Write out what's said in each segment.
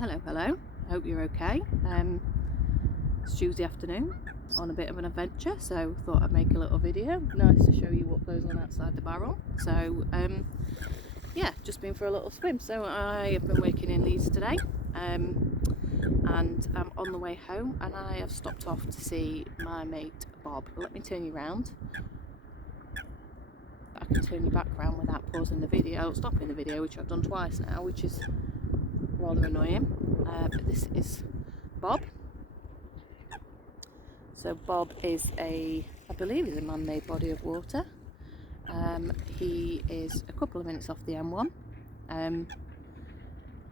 Hello. Hope you're okay. It's Tuesday afternoon on a bit of an adventure, so thought I'd make a little video. Nice to show you what goes on outside the barrel. So yeah, just been for a little swim. So I have been working in Leeds today, and I'm on the way home, and I have stopped off to see my mate Bob. Let me turn you round. I can turn you back round without pausing the video, stopping the video, which I've done twice now, which is rather annoying. But this is Bob. So Bob is I believe he's a man-made body of water. He is a couple of minutes off the M1.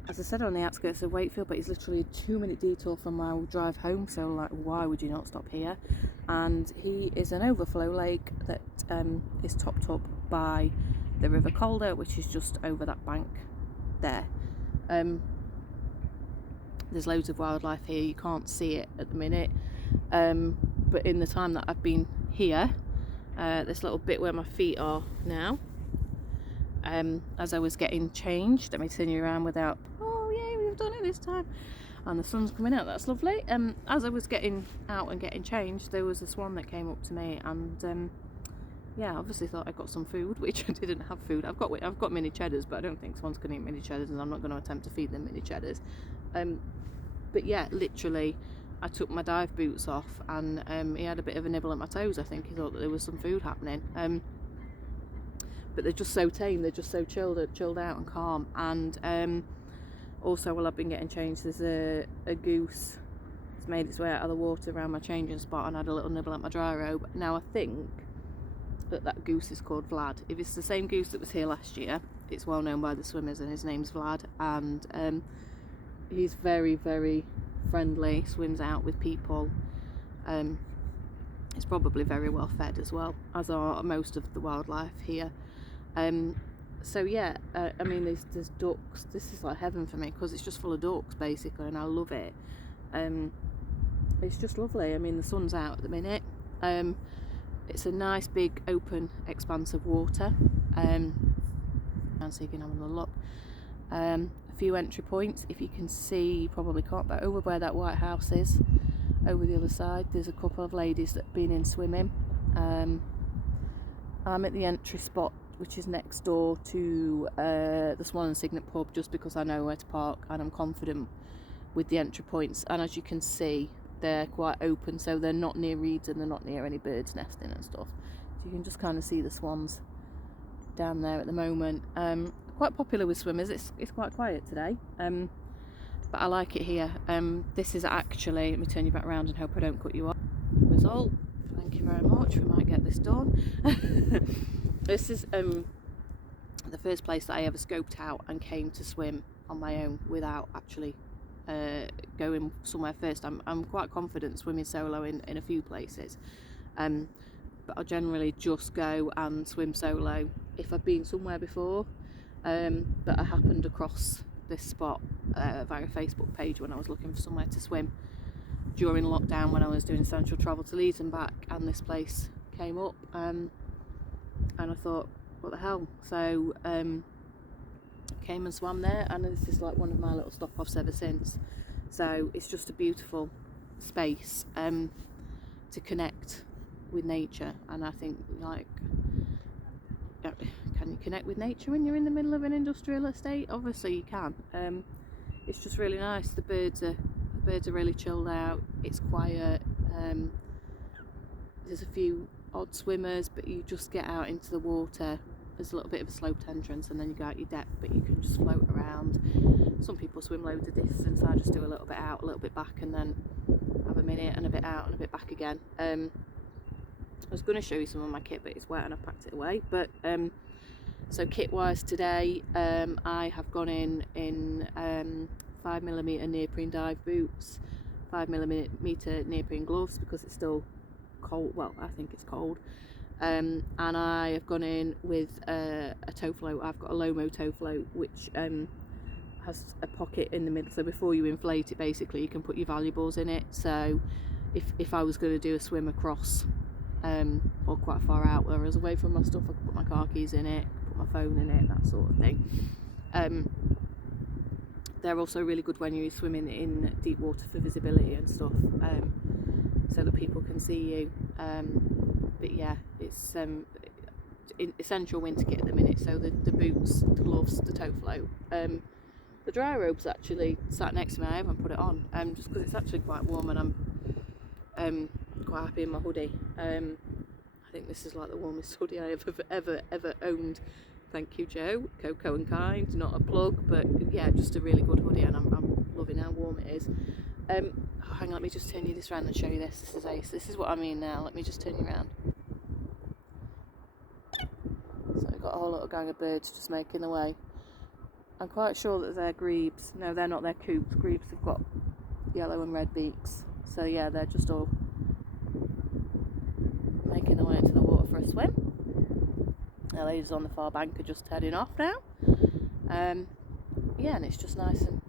As I said, on the outskirts of Wakefield, but he's literally a 2-minute detour from my drive home, so like, why would you not stop here? And he is an overflow lake that is topped up by the River Calder, which is just over that bank there. There's loads of wildlife here. You can't see it at the minute, but in the time that I've been here, this little bit where my feet are now, as I was getting changed, let me turn you around without, oh yay, we've done it this time, and the sun's coming out, that's lovely. As I was getting out and getting changed, there was a swan that came up to me, and yeah, obviously thought I got some food, which I didn't have food. I've got mini cheddars, but I don't think swans can eat mini cheddars, and I'm not going to attempt to feed them mini cheddars. But yeah, literally, I took my dive boots off, and he had a bit of a nibble at my toes. I think he thought that there was some food happening. But they're just so tame. They're just so chilled out and calm. And also, while I've been getting changed, there's a goose. It's made its way out of the water around my changing spot, and had a little nibble at my dry robe. Now I think that goose is called Vlad. If it's the same goose that was here last year, it's well known by the swimmers, and his name's Vlad. And he's very, very friendly, swims out with people. He's probably very well fed as well, as are most of the wildlife here. So yeah, I mean, there's ducks. This is like heaven for me, because it's just full of ducks basically, and I love it. It's just lovely. I mean, the sun's out at the minute. It's a nice big open expanse of water, and so you can have a look. A few entry points, if you can see, you probably can't, but over where that white house is, over the other side, there's a couple of ladies that have been in swimming. I'm at the entry spot, which is next door to the Swan and Signet pub, just because I know where to park and I'm confident with the entry points. And as you can see, they're quite open, so they're not near reeds and they're not near any birds nesting and stuff. So you can just kind of see the swans down there at the moment. Quite popular with swimmers. It's quite quiet today, but I like it here. This is actually, let me turn you back around and hope I don't cut you off. Result, thank you very much, we might get this done. This is the first place that I ever scoped out and came to swim on my own without actually going somewhere first. I'm quite confident swimming solo in a few places, but I generally just go and swim solo if I've been somewhere before. But I happened across this spot via a Facebook page when I was looking for somewhere to swim during lockdown, when I was doing essential travel to Leeds and back, and this place came up, and I thought, what the hell? So came and swam there, and this is like one of my little stop-offs ever since. So it's just a beautiful space to connect with nature, and I think, like, can you connect with nature when you're in the middle of an industrial estate? Obviously you can. It's just really nice. The birds are really chilled out. It's quiet. There's a few odd swimmers, but you just get out into the water. There's a little bit of a sloped entrance, and then you go out your depth, but you can just float around. Some people swim loads of distance. I just do a little bit out, a little bit back, and then have a minute and a bit out and a bit back again. I was going to show you some of my kit, but it's wet and I've packed it away. But so kit wise today, I have gone in 5mm neoprene dive boots, 5mm neoprene gloves, because it's still cold. Well, I think it's cold. And I have gone in with a tow float. I've got a Lomo tow float, which has a pocket in the middle, so before you inflate it, basically you can put your valuables in it. So if I was going to do a swim across or quite far out where I was away from my stuff, I could put my car keys in it, put my phone in it, that sort of thing. they're also really good when you're swimming in deep water for visibility and stuff, so that people can see you. But yeah, it's essential winter kit at the minute. So the boots, the gloves, the toe float. The dry robe's actually sat next to me. I haven't put it on, just because it's actually quite warm, and I'm quite happy in my hoodie. I think this is like the warmest hoodie I ever owned. Thank you, Joe. Coco and Kind, not a plug, but yeah, just a really good hoodie, and I'm loving how warm it is. Hang on, let me just turn you this around and show you this. This is ace. This is what I mean now. Let me just turn you around. So we've got a whole little gang of birds just making their way. I'm quite sure that they're grebes. No, they're not, they're coops. Grebes have got yellow and red beaks. So yeah, they're just all making their way into the water for a swim. The ladies on the far bank are just heading off now. Yeah, and it's just nice and